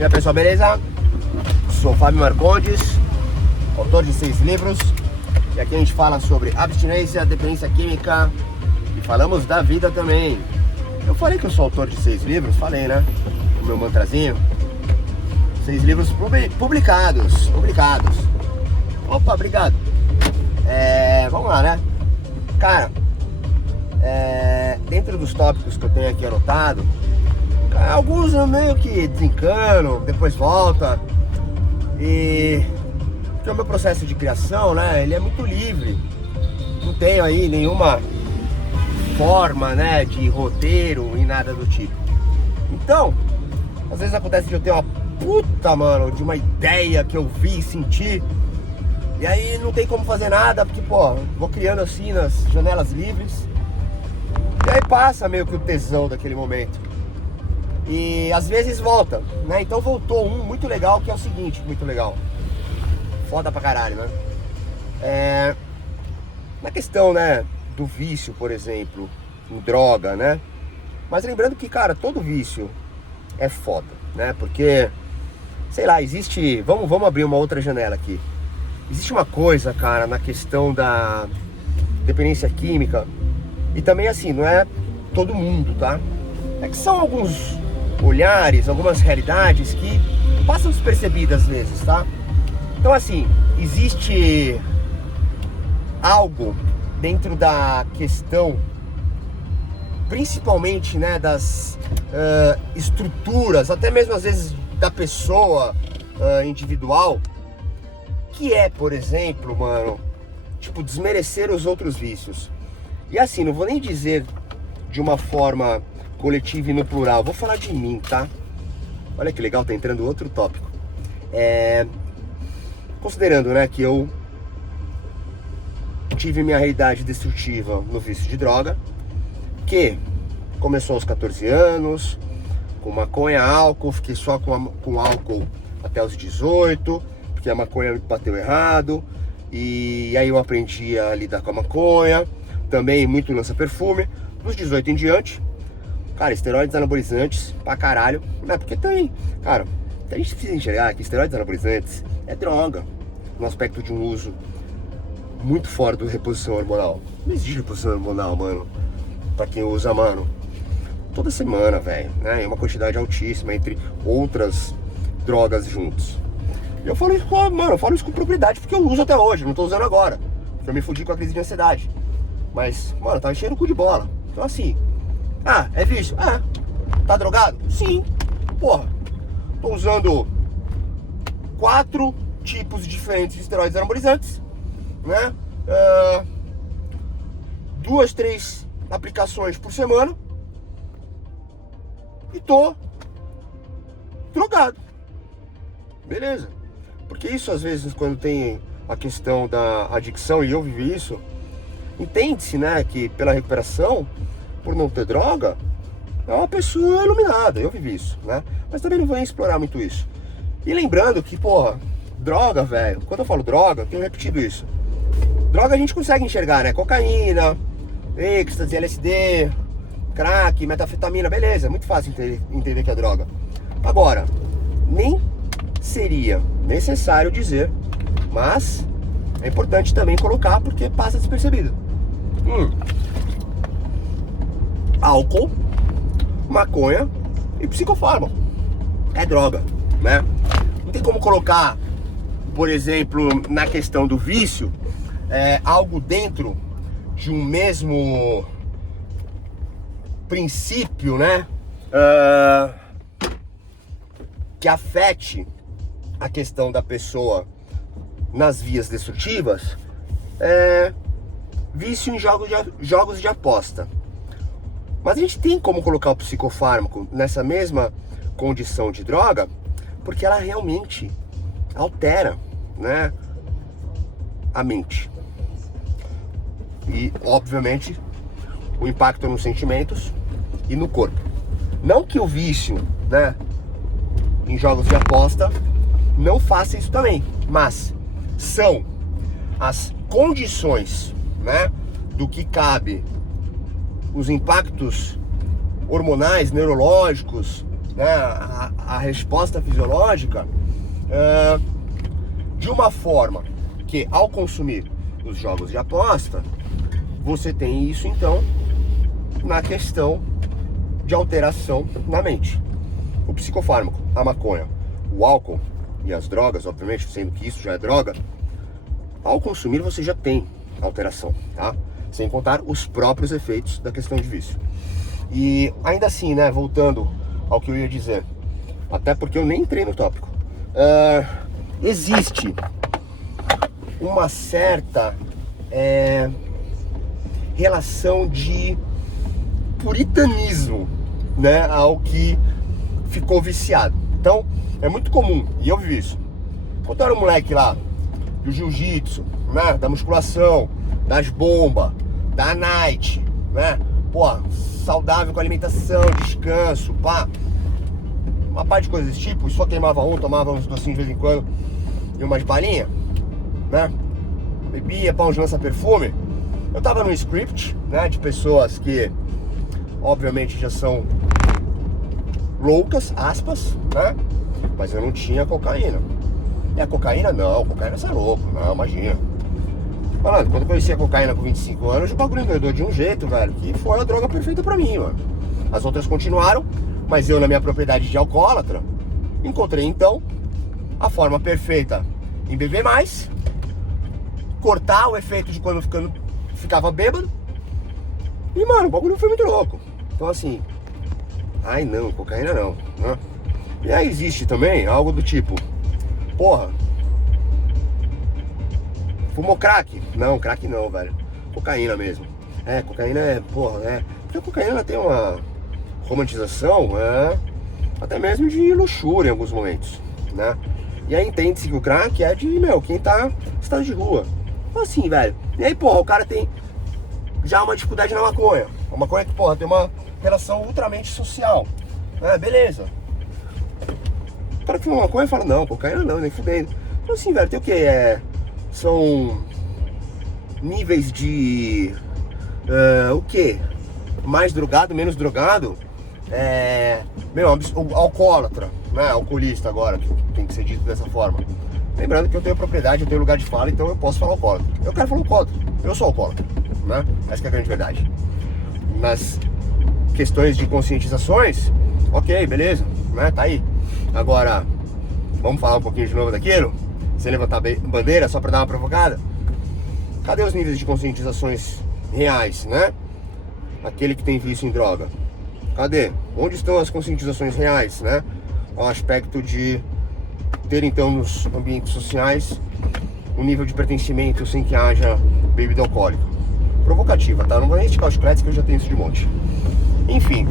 E aí pessoal, beleza? Sou Fábio Marcondes, autor de 6 livros. E aqui a gente fala sobre abstinência, dependência química e falamos da vida também. Eu falei que eu sou autor de 6 livros, falei, né? O meu mantrazinho. 6 livros publicados. Opa, obrigado. Vamos lá, né? Cara, dentro dos tópicos que eu tenho aqui anotado, alguns eu meio que desencano, depois volta. E porque o meu processo de criação, né, ele é muito livre. Não tenho aí nenhuma forma, né, de roteiro e nada do tipo. Então, às vezes acontece de eu ter uma puta, mano, de uma ideia que eu vi, senti, e aí não tem como fazer nada, porque, pô, vou criando assim nas janelas livres, e aí passa meio que o tesão daquele momento. E às vezes volta, né? Então voltou um muito legal, que é o seguinte, muito legal. Foda pra caralho, né? Na questão, né, do vício, por exemplo, em droga, né? Mas lembrando que, cara, todo vício é foda, né? Porque, sei lá, existe... Vamos abrir uma outra janela aqui. Existe uma coisa, cara, na questão da dependência química. E também, assim, não é todo mundo, tá? É que são alguns olhares, algumas realidades que passam despercebidas às vezes, tá? Então, assim, existe algo dentro da questão, principalmente, né, das estruturas, até mesmo às vezes da pessoa individual, que é, por exemplo, mano, tipo, desmerecer os outros vícios. E assim, não vou nem dizer de uma forma coletiva e no plural, vou falar de mim, tá? Olha que legal, tá entrando outro tópico. Considerando, né, que eu tive minha realidade destrutiva no vício de droga, que começou aos 14 anos, com maconha, álcool, fiquei só com álcool até os 18, porque a maconha me bateu errado, e aí eu aprendi a lidar com a maconha, também muito lança-perfume. Dos 18 em diante, cara, esteroides anabolizantes pra caralho, né? Porque tem, cara, a gente precisa enxergar que esteroides anabolizantes é droga, no aspecto de um uso muito fora do reposição hormonal. Não existe reposição hormonal, mano, pra quem usa, mano, toda semana, velho, né? É uma quantidade altíssima, entre outras drogas juntos. E eu falo isso, mano, eu falo isso com propriedade, porque eu uso até hoje, não tô usando agora. Eu me fudi com a crise de ansiedade. Mas, mano, tava enchendo o cu de bola. Então assim, é vício? Tá drogado? Sim. Porra, tô usando 4 tipos diferentes de esteroides anabolizantes, né? 2, 3 aplicações por semana. E tô drogado. Beleza. Porque isso às vezes, quando tem a questão da adicção, e eu vivi isso, entende-se, né, que pela recuperação, por não ter droga, é uma pessoa iluminada. Eu vivi isso, né? Mas também não vou nem explorar muito isso. E lembrando que, porra, droga, velho, quando eu falo droga, eu tenho repetido isso. Droga a gente consegue enxergar, né? Cocaína, êxtase, LSD, crack, metafetamina, beleza, é muito fácil entender que é droga. Agora, nem seria necessário dizer, mas é importante também colocar porque passa despercebido. Álcool, maconha e psicofármaco é droga, né? Não tem como colocar, por exemplo, na questão do vício, algo dentro de um mesmo princípio, né? Que afete a questão da pessoa nas vias destrutivas, vício em jogos de aposta. Mas a gente tem como colocar o psicofármaco nessa mesma condição de droga, porque ela realmente altera, né, a mente. E, obviamente, o impacto nos sentimentos e no corpo. Não que o vício, né, em jogos de aposta não faça isso também, mas são as condições, né, do que cabe os impactos hormonais, neurológicos, né, a resposta fisiológica de uma forma que, ao consumir os jogos de aposta, você tem isso então na questão de alteração na mente. O psicofármaco, a maconha, o álcool e as drogas, obviamente, sendo que isso já é droga, ao consumir você já tem alteração, tá? Sem contar os próprios efeitos da questão de vício. E ainda assim, né, voltando ao que eu ia dizer, até porque eu nem entrei no tópico, existe uma certa relação de puritanismo, né, ao que ficou viciado. Então, é muito comum, e eu vi isso, quando eu era um moleque lá, do jiu-jitsu, né, da musculação, das bombas, da night, né, pô, saudável com alimentação, descanso, pá, uma parte de coisas desse tipo, e só queimava tomava uns docinhos de vez em quando, e umas balinhas, né, bebia, pão de lança-perfume. Eu tava num script, né, de pessoas que, obviamente, já são loucas, aspas, né, mas eu não tinha cocaína. E a cocaína, não, cocaína você é louco, não, imagina. Falando, quando eu conheci a cocaína com 25 anos, o bagulho endoidou de um jeito, velho, que foi a droga perfeita pra mim, mano. As outras continuaram, mas eu, na minha propriedade de alcoólatra, encontrei, então, a forma perfeita em beber mais, cortar o efeito de quando ficava bêbado, e, mano, o bagulho foi muito louco. Então, assim, ai não, cocaína não, né? E aí existe também algo do tipo, porra, fumou crack? Não, crack não, velho. Cocaína mesmo. Cocaína é, porra, porque a cocaína tem uma romantização, até mesmo de luxúria em alguns momentos, né? E aí entende-se que o crack é de, quem tá em estado de rua. Então assim, velho. E aí, porra, o cara tem já uma dificuldade na maconha. A maconha que, porra, tem uma relação ultramente social. Beleza. O cara que fuma maconha fala, não, cocaína não, nem fudendo. Então assim, velho, tem o que? São níveis de o que? Mais drogado, menos drogado. Alcoólatra, né? Alcoolista agora, que tem que ser dito dessa forma. Lembrando que eu tenho propriedade, eu tenho lugar de fala, então eu posso falar alcoólatra. Eu quero falar alcoólatra, eu sou alcoólatra, né? Essa que é a grande verdade. Nas questões de conscientizações, ok, beleza, né? Tá aí. Agora, vamos falar um pouquinho de novo daquilo? Sem levantar bandeira, só pra dar uma provocada. Cadê os níveis de conscientizações reais, né? Aquele que tem vício em droga. Cadê? Onde estão as conscientizações reais, né? O aspecto de ter, então, nos ambientes sociais um nível de pertencimento sem que haja bebida alcoólica. Provocativa, tá? Não vou nem esticar os chicletes que eu já tenho isso de monte. Enfim.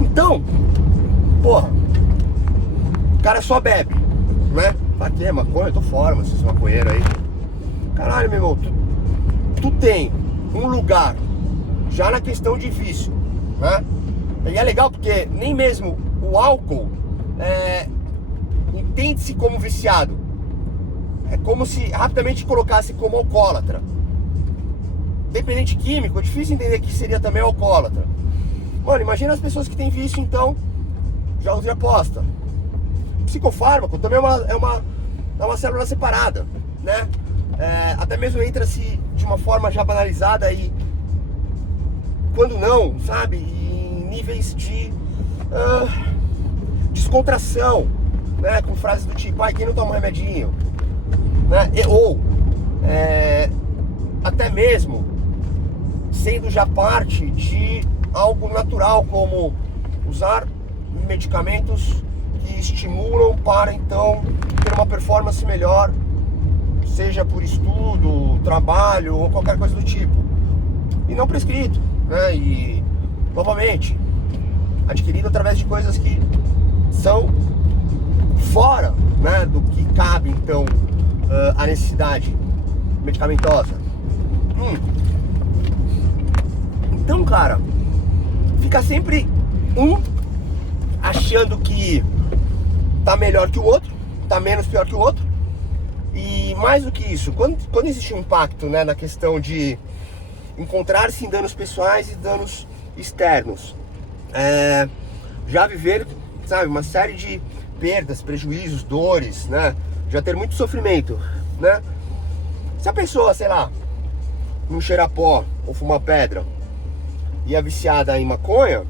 Então, porra, o cara só bebe, né? Pra quê? Maconha? Eu tô fora, mas esses maconheiros aí. Caralho, meu irmão, tu tem um lugar já na questão de vício, né? E é legal porque nem mesmo o álcool entende-se como viciado. É como se rapidamente colocasse como alcoólatra. Dependente químico, é difícil entender que seria também alcoólatra. Mano, imagina as pessoas que têm vício, então, jogos de aposta. Psicofármaco também é uma célula separada, né? Até mesmo entra-se de uma forma já banalizada e, quando não, sabe, em níveis de descontração, né? Com frases do tipo, quem não toma um remedinho, né? Ou até mesmo sendo já parte de algo natural, como usar medicamentos que estimulam para, então, ter uma performance melhor, seja por estudo, trabalho ou qualquer coisa do tipo, e não prescrito, né? E, novamente, adquirido através de coisas que são fora, né, do que cabe, então, a necessidade medicamentosa. Então, cara, fica sempre um achando que tá melhor que o outro, tá menos pior que o outro. E mais do que isso, quando existe um impacto, né, na questão de encontrar-se em danos pessoais e danos externos, já viver sabe, uma série de perdas, prejuízos, dores, né? Já ter muito sofrimento, né? Se a pessoa, sei lá, não cheira pó ou fuma pedra e é viciada em maconha,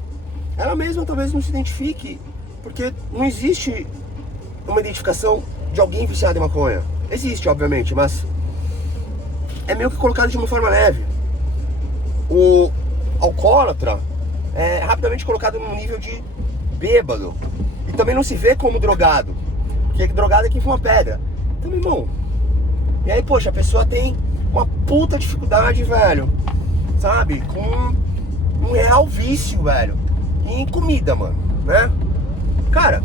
ela mesma talvez não se identifique, porque não existe uma identificação de alguém viciado em maconha. Existe, obviamente, mas é meio que colocado de uma forma leve. O alcoólatra é rapidamente colocado num nível de bêbado e também não se vê como drogado, porque drogado é quem fuma pedra. Então, meu irmão, e aí, poxa, a pessoa tem uma puta dificuldade, velho, sabe, com um real vício, velho, em comida, mano, né? Cara,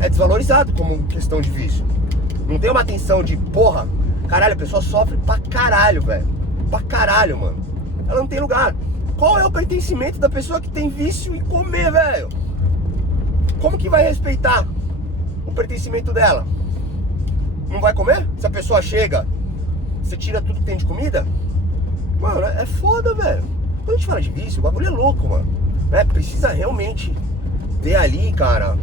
é desvalorizado como questão de vício. Não tem uma atenção de, porra, caralho, a pessoa sofre pra caralho, velho. Pra caralho, mano. Ela não tem lugar. Qual é o pertencimento da pessoa que tem vício em comer, velho? Como que vai respeitar o pertencimento dela? Não vai comer? Se a pessoa chega, você tira tudo que tem de comida? Mano, é foda, velho. Quando a gente fala de vício, o bagulho é louco, mano. Né? Precisa realmente ter ali, cara,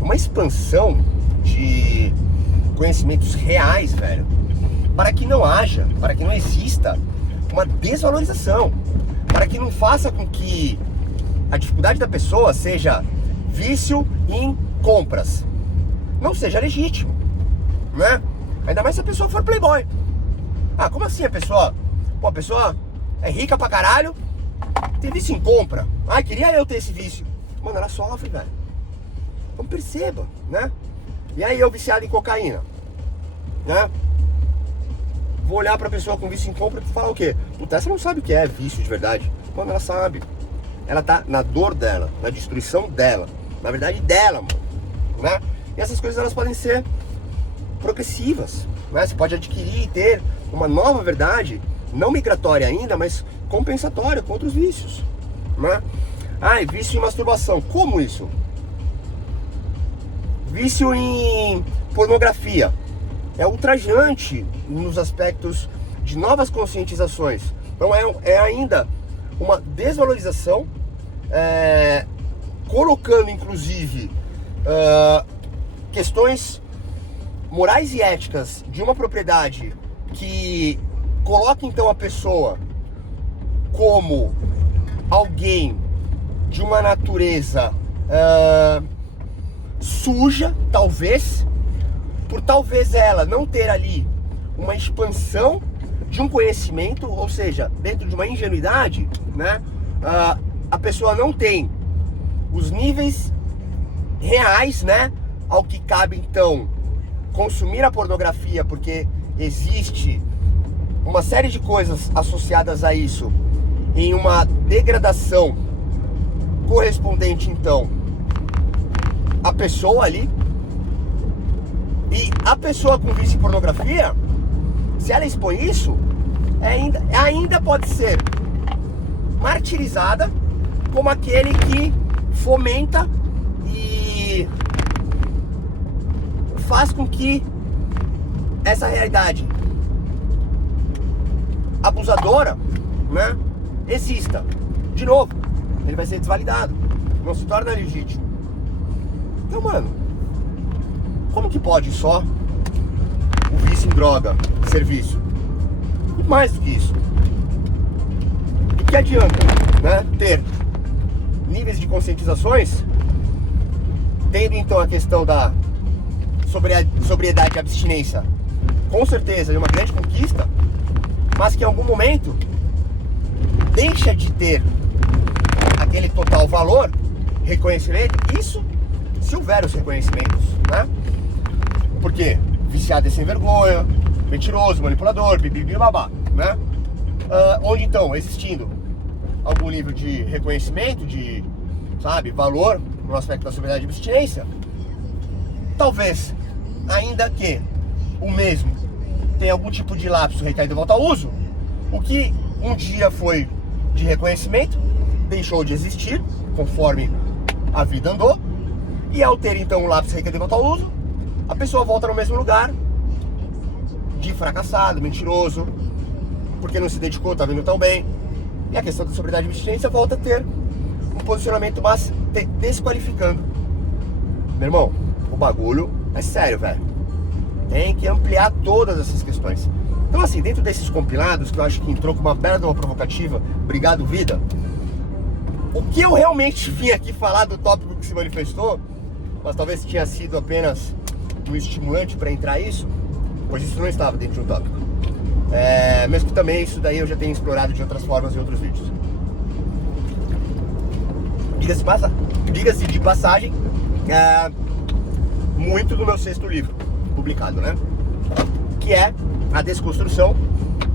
uma expansão de conhecimentos reais, velho, para que não haja, para que não exista uma desvalorização, para que não faça com que a dificuldade da pessoa seja vício em compras, não seja legítimo, né? Ainda mais se a pessoa for playboy. Ah, como assim a pessoa? Pô, a pessoa é rica pra caralho, tem vício em compra. Ah, queria eu ter esse vício. Mano, ela sofre, velho. Então perceba, né? E aí eu viciado em cocaína, né? Vou olhar pra pessoa com vício em compra e falar o quê? Puta, essa não sabe o que é vício de verdade. Mano, ela sabe. Ela tá na dor dela, na destruição dela, na verdade dela, mano, né? E essas coisas elas podem ser progressivas, né? Você pode adquirir e ter uma nova verdade, não migratória ainda, mas compensatória com outros vícios, né? Ah, e vício em masturbação. Como isso? Vício em pornografia. É ultrajante nos aspectos de novas conscientizações. Então é ainda uma desvalorização, colocando inclusive questões morais e éticas de uma propriedade que coloca então a pessoa como alguém de uma natureza suja, talvez, por talvez ela não ter ali uma expansão de um conhecimento, ou seja, dentro de uma ingenuidade, né? A pessoa não tem os níveis reais, né, ao que cabe então consumir a pornografia, porque existe uma série de coisas associadas a isso em uma degradação correspondente então à pessoa ali. E a pessoa com vício em pornografia, se ela expõe isso, ainda pode ser martirizada como aquele que fomenta e faz com que essa realidade abusadora, né, exista. De novo, ele vai ser desvalidado, não se torna legítimo. Então, mano, como que pode só o vício em droga ser vício? E mais do que isso, do que adianta, né, ter níveis de conscientizações, tendo então a questão da sobriedade e abstinência, com certeza é uma grande conquista, mas que em algum momento deixa de ter aquele total valor, reconhecimento, isso se houver os reconhecimentos, né? Porque viciado é sem vergonha, mentiroso, manipulador, babá, né? Onde então, existindo algum nível de reconhecimento, de, sabe, valor no aspecto da sobriedade e abstinência, talvez, ainda que o mesmo tenha algum tipo de lapso recaído de volta ao uso, o que um dia foi de reconhecimento deixou de existir conforme a vida andou, e ao ter então um lapso recaído de volta ao uso, a pessoa volta no mesmo lugar de fracassado, mentiroso, porque não se dedicou, tá vindo tão bem, e a questão da sobriedade e abstinência volta a ter um posicionamento mais desqualificando. Meu irmão, o bagulho é sério, velho. Tem que ampliar todas essas questões. Então assim, dentro desses compilados, que eu acho que entrou com uma bela de uma provocativa, obrigado vida, o que eu realmente vim aqui falar do tópico que se manifestou, mas talvez tinha sido apenas um estimulante para entrar isso, pois isso não estava dentro de um tópico. Mesmo que também isso daí eu já tenho explorado de outras formas em outros vídeos. Diga-se de passagem, muito do meu 6º livro publicado, né? Que é a desconstrução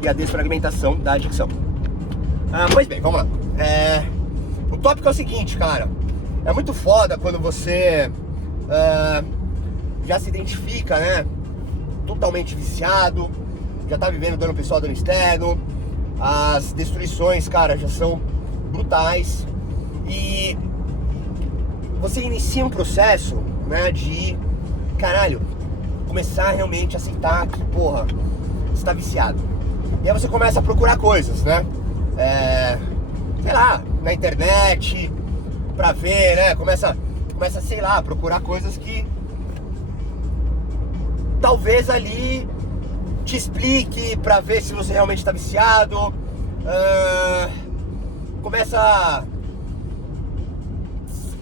e a desfragmentação da adicção. Pois bem, vamos lá. O tópico é o seguinte, cara. É muito foda quando você já se identifica, né? Totalmente viciado, já tá vivendo dano pessoal, dano externo. As destruições, cara, já são brutais. E você inicia um processo, né, de, caralho, começar realmente a aceitar que, porra, você tá viciado. E aí você começa a procurar coisas, né? Sei lá, na internet, pra ver, né? Começa, sei lá, a procurar coisas que talvez ali te explique pra ver se você realmente tá viciado. Começa a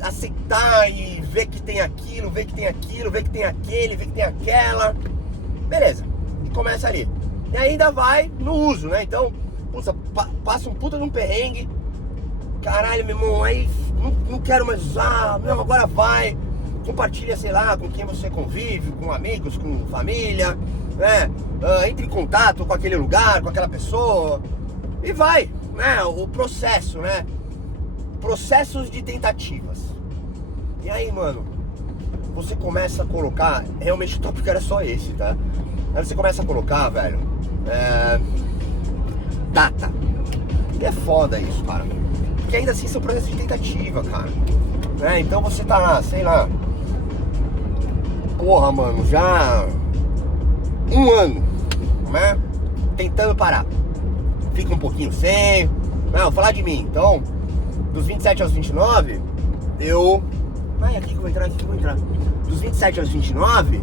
aceitar e ver que tem aquilo, ver que tem aquilo, ver que tem aquele, ver que tem aquela. Beleza, e começa ali. E ainda vai no uso, né? Então, passa um puta de um perrengue. Caralho, meu irmão, aí não quero mais usar, não, agora vai. Compartilha, sei lá, com quem você convive, com amigos, com família, né? Entre em contato com aquele lugar, com aquela pessoa. E vai, né? O processo, né? Processos de tentativas. E aí, mano, você começa a colocar, realmente o tópico era só esse, tá? Aí você começa a colocar, velho, data. E é foda isso, cara. Porque ainda assim são processos de tentativa, cara. Então você tá lá, sei lá, porra, mano, já 1 ano, né? Tentando parar. Fica um pouquinho sem. Não, vou falar de mim. Então, dos 27 aos 29, eu... aqui que eu vou entrar, Dos 27 aos 29,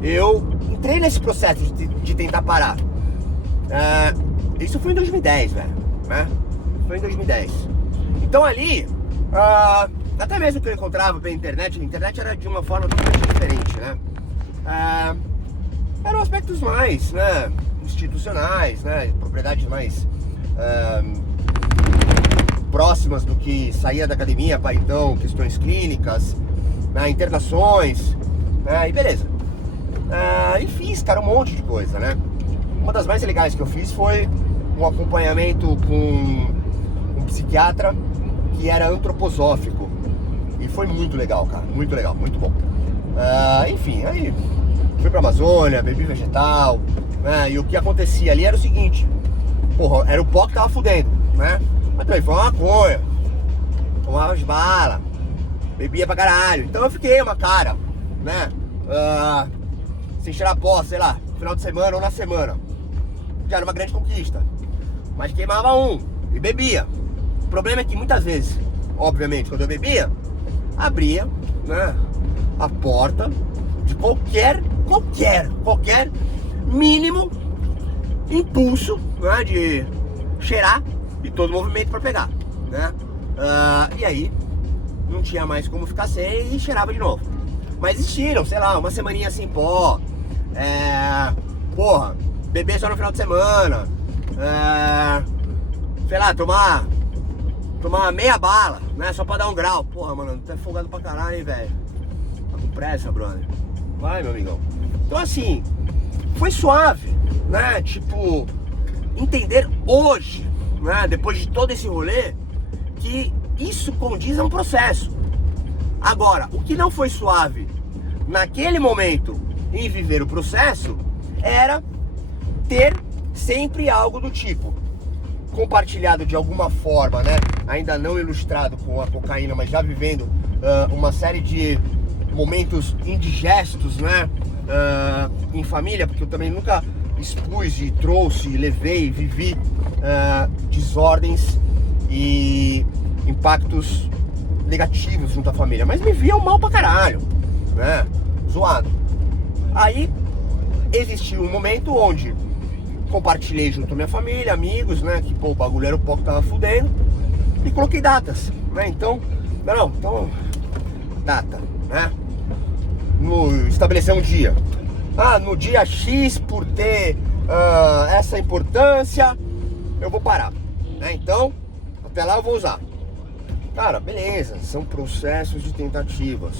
eu entrei nesse processo de tentar parar. Isso foi em 2010, velho, né? Foi em 2010. Então ali, até mesmo que eu encontrava pela internet, a internet era de uma forma totalmente diferente, né? Eram aspectos mais, né, institucionais, né? Propriedades mais próximas do que saía da academia para então questões clínicas, né, internações, e beleza. E fiz, cara, um monte de coisa, né? Uma das mais legais que eu fiz foi um acompanhamento com um psiquiatra que era antroposófico. E foi muito legal, cara, muito legal, muito bom. Enfim, aí fui pra Amazônia, bebi vegetal, né? E o que acontecia ali era o seguinte: porra, era o pó que tava fudendo, né? Mas também foi uma maconha, tomava as balas, bebia pra caralho. Então eu fiquei uma cara, né? Sem cheirar pó, sei lá, no final de semana ou na semana. Já era uma grande conquista. Mas queimava e bebia. O problema é que muitas vezes, obviamente, quando eu bebia, abria, né, a porta de qualquer mínimo impulso, né, de cheirar e todo movimento para pegar, né? E aí não tinha mais como ficar sem e cheirava de novo. Mas existiram, sei lá, uma semaninha sem pó, porra, beber só no final de semana, sei lá, tomar meia bala, né, só pra dar um grau. Porra, mano, tu é folgado pra caralho, hein, velho. Tá com pressa, brother. Vai, meu amigão. Então assim, foi suave, né, tipo, entender hoje, né, depois de todo esse rolê, que isso condiz a um processo. Agora, o que não foi suave naquele momento em viver o processo era ter sempre algo do tipo compartilhado de alguma forma, né, ainda não ilustrado com a cocaína, mas já vivendo uma série de momentos indigestos, né, em família, porque eu também nunca expus e trouxe, levei, vivi desordens e impactos negativos junto à família, mas me viam mal pra caralho, né? Zoado. Aí existiu um momento onde compartilhei junto à minha família, amigos, né? Que pô, o bagulho era o pó que tava fudendo. E coloquei datas, né? Então, data, né? Estabelecer um dia. No dia X, por ter essa importância, eu vou parar, né? Então, até lá eu vou usar. Cara, beleza, são processos de tentativas,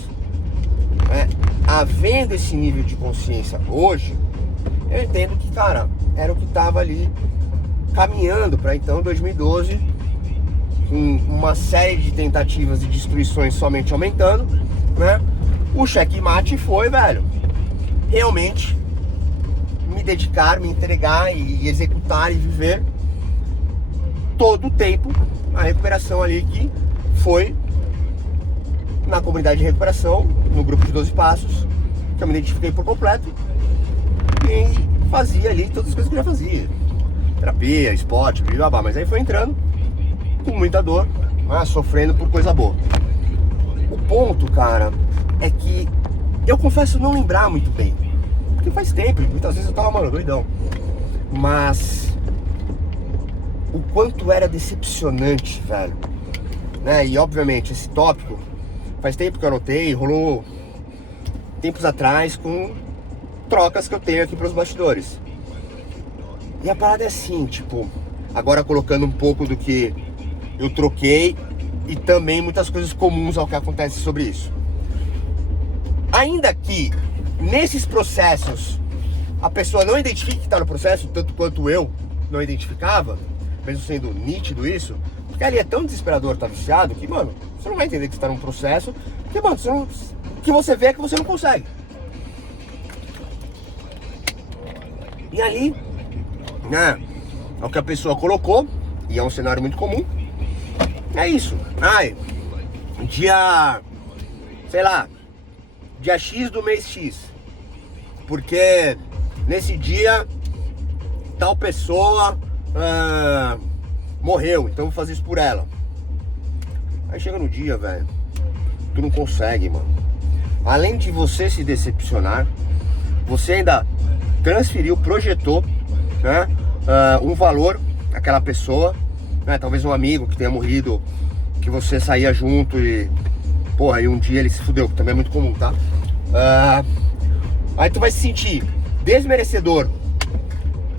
né? Havendo esse nível de consciência hoje, eu entendo que, cara, era o que tava ali caminhando para então 2012, com uma série de tentativas e destruições somente aumentando, né? O checkmate foi, velho, realmente me dedicar, me entregar e executar e viver todo o tempo a recuperação ali, que foi na comunidade de recuperação, no grupo de 12 passos, que eu me identifiquei por completo e fazia ali todas as coisas que eu já fazia, terapia, esporte, blá, mas aí foi entrando com muita dor, sofrendo por coisa boa. O ponto, cara, é que eu confesso não lembrar muito bem, porque faz tempo, muitas vezes eu tava, mano, doidão, mas o quanto era decepcionante, velho, né? E obviamente esse tópico faz tempo que eu anotei, rolou tempos atrás com trocas que eu tenho aqui pros bastidores. E a parada é assim, tipo, agora colocando um pouco do que eu troquei e também muitas coisas comuns ao que acontece sobre isso. Ainda que nesses processos a pessoa não identifique que está no processo, tanto quanto eu não identificava, mesmo sendo nítido isso, porque ali é tão desesperador estar viciado que, mano, você não vai entender que você está num processo, porque, mano, o que você vê é que você não consegue. E ali, né, é o que a pessoa colocou, e é um cenário muito comum, é isso. Dia, sei lá, dia X do mês X, porque nesse dia tal pessoa morreu, então vou fazer isso por ela. Aí chega no dia, velho, tu não consegue, mano. Além de você se decepcionar, você ainda transferiu, projetou, né, um valor àquela pessoa, né, talvez um amigo que tenha morrido, que você saía junto e, porra, aí um dia ele se fudeu, que também é muito comum, tá? Aí tu vai se sentir desmerecedor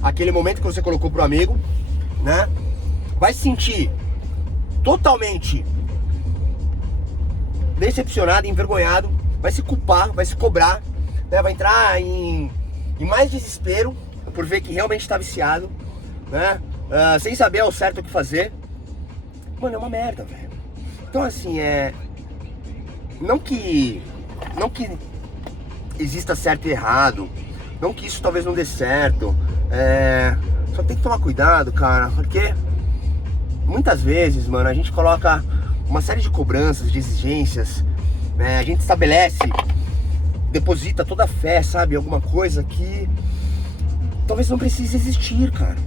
aquele momento que você colocou pro amigo, né? Vai se sentir totalmente decepcionado, envergonhado, vai se culpar, vai se cobrar, né? Vai entrar em mais desespero por ver que realmente está viciado, né? Sem saber ao certo o que fazer. Mano, é uma merda, velho. Então assim, não que exista certo e errado, não que isso talvez não dê certo, só tem que tomar cuidado, cara, porque muitas vezes, mano, a gente coloca uma série de cobranças, de exigências, a gente estabelece, deposita toda a fé, sabe, alguma coisa que talvez não precise existir, cara,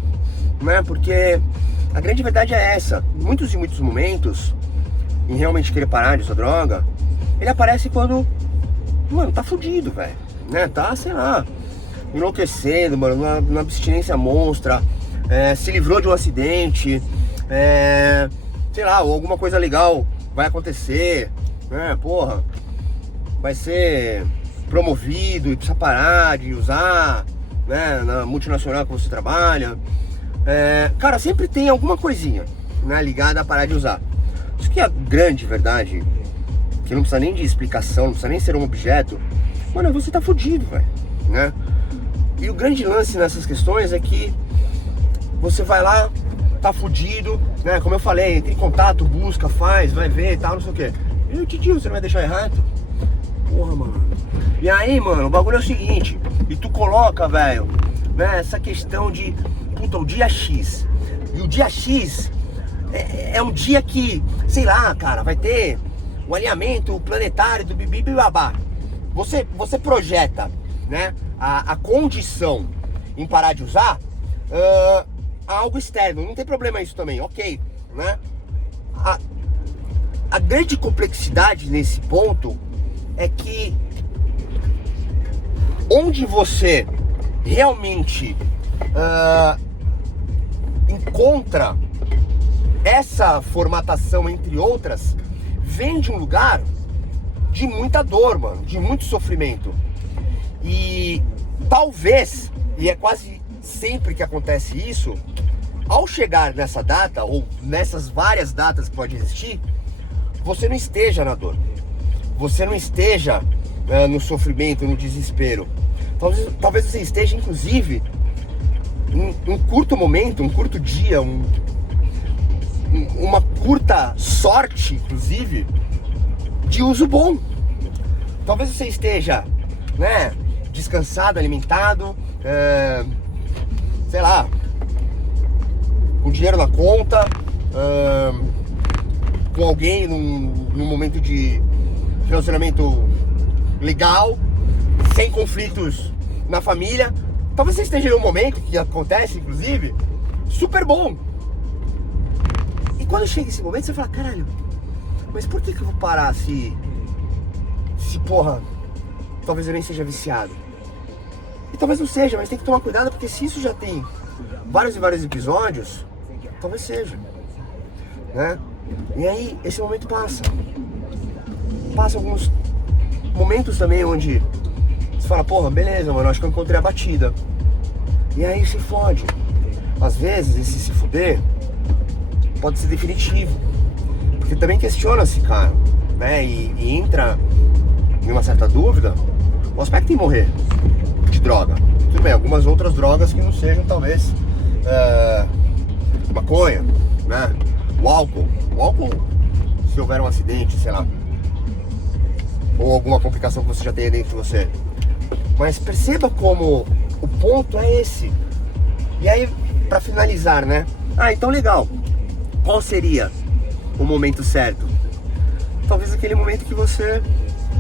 né? Porque a grande verdade é essa: muitos momentos, em realmente querer parar de usar droga, ele aparece quando, mano, tá fudido, velho, né? Tá, sei lá, enlouquecendo, mano, numa abstinência monstra, se livrou de um acidente, sei lá, ou alguma coisa legal vai acontecer, né? Porra, vai ser promovido e precisa parar de usar, né? Na multinacional que você trabalha. Cara, sempre tem alguma coisinha, né, ligada a parar de usar. Isso que é a grande verdade, que não precisa nem de explicação, não precisa nem ser um objeto. Mano, você tá fudido, velho, né? E o grande lance nessas questões é que você vai lá, tá fudido, né? Como eu falei, entra em contato, busca, faz, vai ver e tal, não sei o que. E Titio, você não vai deixar errado? Porra, mano. E aí, mano, o bagulho é o seguinte, e tu coloca, velho, né, essa questão de, puta, o dia X. E o dia X é um dia que, sei lá, cara, vai ter o alinhamento planetário do bibibibabá. Você projeta, né, a condição em parar de usar algo externo, não tem problema isso também, ok, né? a grande complexidade nesse ponto é que onde você realmente encontra essa formatação, entre outras, vem de um lugar de muita dor, mano, de muito sofrimento. E talvez, e é quase sempre que acontece isso, ao chegar nessa data, ou nessas várias datas que pode existir, você não esteja na dor, você não esteja no sofrimento, no desespero. Talvez você esteja, inclusive, em um curto momento, um curto dia, uma curta sorte, inclusive, de uso bom. Talvez você esteja, né, descansado, alimentado, sei lá, com dinheiro na conta, com alguém num momento de relacionamento legal, sem conflitos na família. Talvez você esteja em um momento que acontece, inclusive, super bom. E quando chega esse momento, você fala, caralho, mas por que eu vou parar se porra, talvez eu nem seja viciado? E talvez não seja, mas tem que tomar cuidado, porque se isso já tem vários e vários episódios, talvez seja, né? E aí, esse momento passa. Passa alguns momentos também onde você fala, porra, beleza, mano, acho que eu encontrei a batida. E aí se fode. Às vezes, esse se fuder pode ser definitivo. Porque também questiona-se, cara, né? E entra em uma certa dúvida o aspecto em morrer de droga. Tudo bem, algumas outras drogas que não sejam, talvez, maconha, né? O álcool, se houver um acidente, sei lá, ou alguma complicação que você já tenha dentro de você. Mas perceba como o ponto é esse. E aí, pra finalizar, né? Então legal. Qual seria o momento certo? Talvez aquele momento que você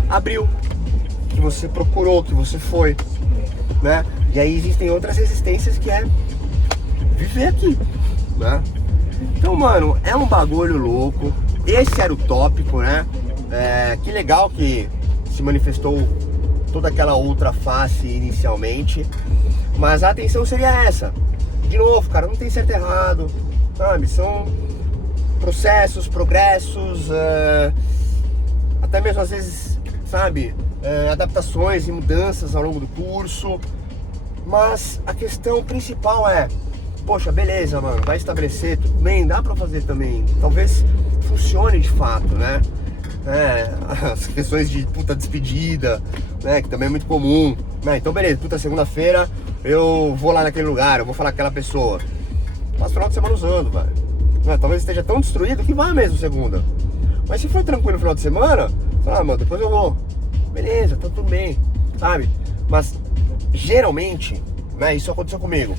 abriu, que você procurou, que você foi, né? E aí existem outras resistências, que é viver aqui, né? Então, mano, é um bagulho louco. Esse era o tópico, né? Que legal que se manifestou toda aquela outra face inicialmente. Mas a atenção seria essa. De novo, cara, não tem certo e errado, sabe? São processos, progressos, até mesmo às vezes, sabe? Adaptações e mudanças ao longo do curso. Mas a questão principal é, poxa, beleza, mano, vai estabelecer, tudo bem, dá pra fazer também. Talvez funcione de fato, né? As questões de puta despedida, né? Que também é muito comum, né? Então beleza, puta, segunda-feira eu vou lá naquele lugar, eu vou falar com aquela pessoa. Passa o final de semana usando, velho, né? Talvez esteja tão destruído que vá mesmo segunda. Mas se for tranquilo no final de semana, fala, mano, depois eu vou. Beleza, tá tudo bem, sabe? Mas geralmente, né, isso aconteceu comigo.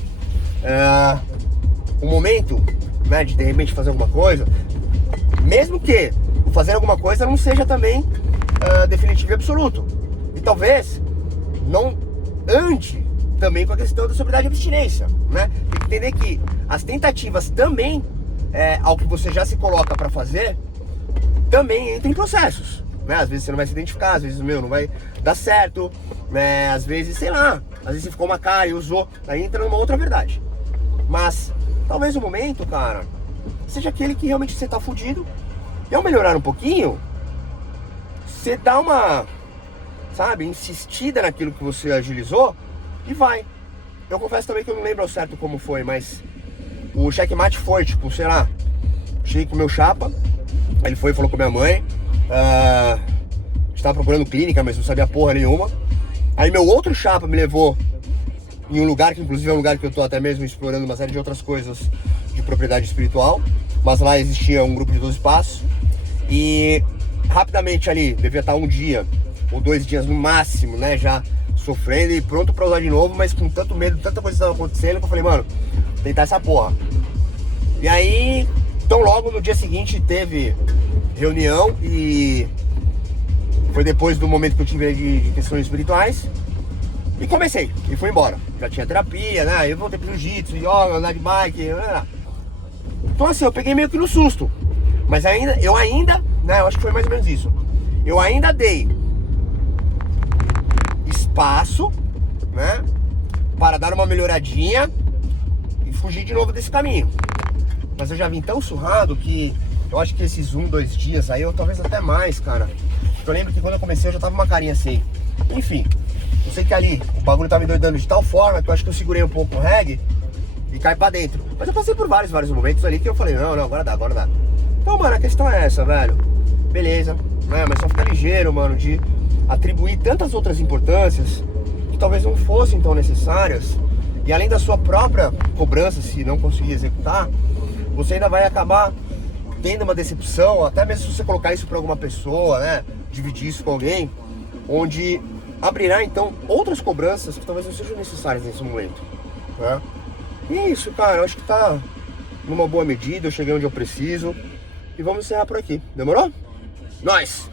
O momento, né, de repente fazer alguma coisa, mesmo que o fazer alguma coisa não seja também definitivo e absoluto. E talvez não ande também com a questão da sobriedade e abstinência, né? Tem que entender que as tentativas também, ao que você já se coloca para fazer, também entram em processos, né? Às vezes você não vai se identificar, às vezes, não vai dar certo, né? Às vezes, sei lá, às vezes você ficou uma cara e usou, aí entra numa outra verdade. Mas talvez o momento, cara, seja aquele que realmente você tá fudido. E ao melhorar um pouquinho, você dá uma, sabe, insistida naquilo que você agilizou e vai. Eu confesso também que eu não lembro ao certo como foi, mas o checkmate foi, tipo, sei lá, cheguei com o meu chapa, ele foi e falou com a minha mãe, estava procurando clínica, mas não sabia porra nenhuma. Aí meu outro chapa me levou em um lugar que inclusive é um lugar que eu tô até mesmo explorando uma série de outras coisas de propriedade espiritual, mas lá existia um grupo de 12 passos e rapidamente ali, devia estar um dia ou 2 dias no máximo, né, já sofrendo e pronto pra usar de novo, mas com tanto medo, tanta coisa estava acontecendo, que eu falei, mano, vou tentar essa porra. E aí, tão logo no dia seguinte teve reunião e foi depois do momento que eu tive de questões espirituais. E comecei, e fui embora. Já tinha terapia, né? Eu voltei pro jiu-jitsu, yoga, andar de bike, blá, blá. Então assim, eu peguei meio que no susto. Mas eu ainda né? Eu acho que foi mais ou menos isso. Eu ainda dei espaço, né, para dar uma melhoradinha e fugir de novo desse caminho. Mas eu já vim tão surrado que eu acho que esses 2 dias aí, ou talvez até mais, cara. Eu lembro que quando eu comecei eu já tava uma carinha assim. Enfim, eu sei que ali o bagulho tá me doidando de tal forma que eu acho que eu segurei um pouco o reggae e cai pra dentro. Mas eu passei por vários momentos ali que eu falei, não, agora dá. Então, mano, a questão é essa, velho. Beleza, né? Mas só fica ligeiro, mano, de atribuir tantas outras importâncias que talvez não fossem tão necessárias. E além da sua própria cobrança, se não conseguir executar, você ainda vai acabar tendo uma decepção, até mesmo se você colocar isso para alguma pessoa, né? Dividir isso com alguém, onde abrirá então outras cobranças que talvez não sejam necessárias nesse momento, né? E é isso, cara, eu acho que tá numa boa medida, eu cheguei onde eu preciso e vamos encerrar por aqui, demorou? Nós!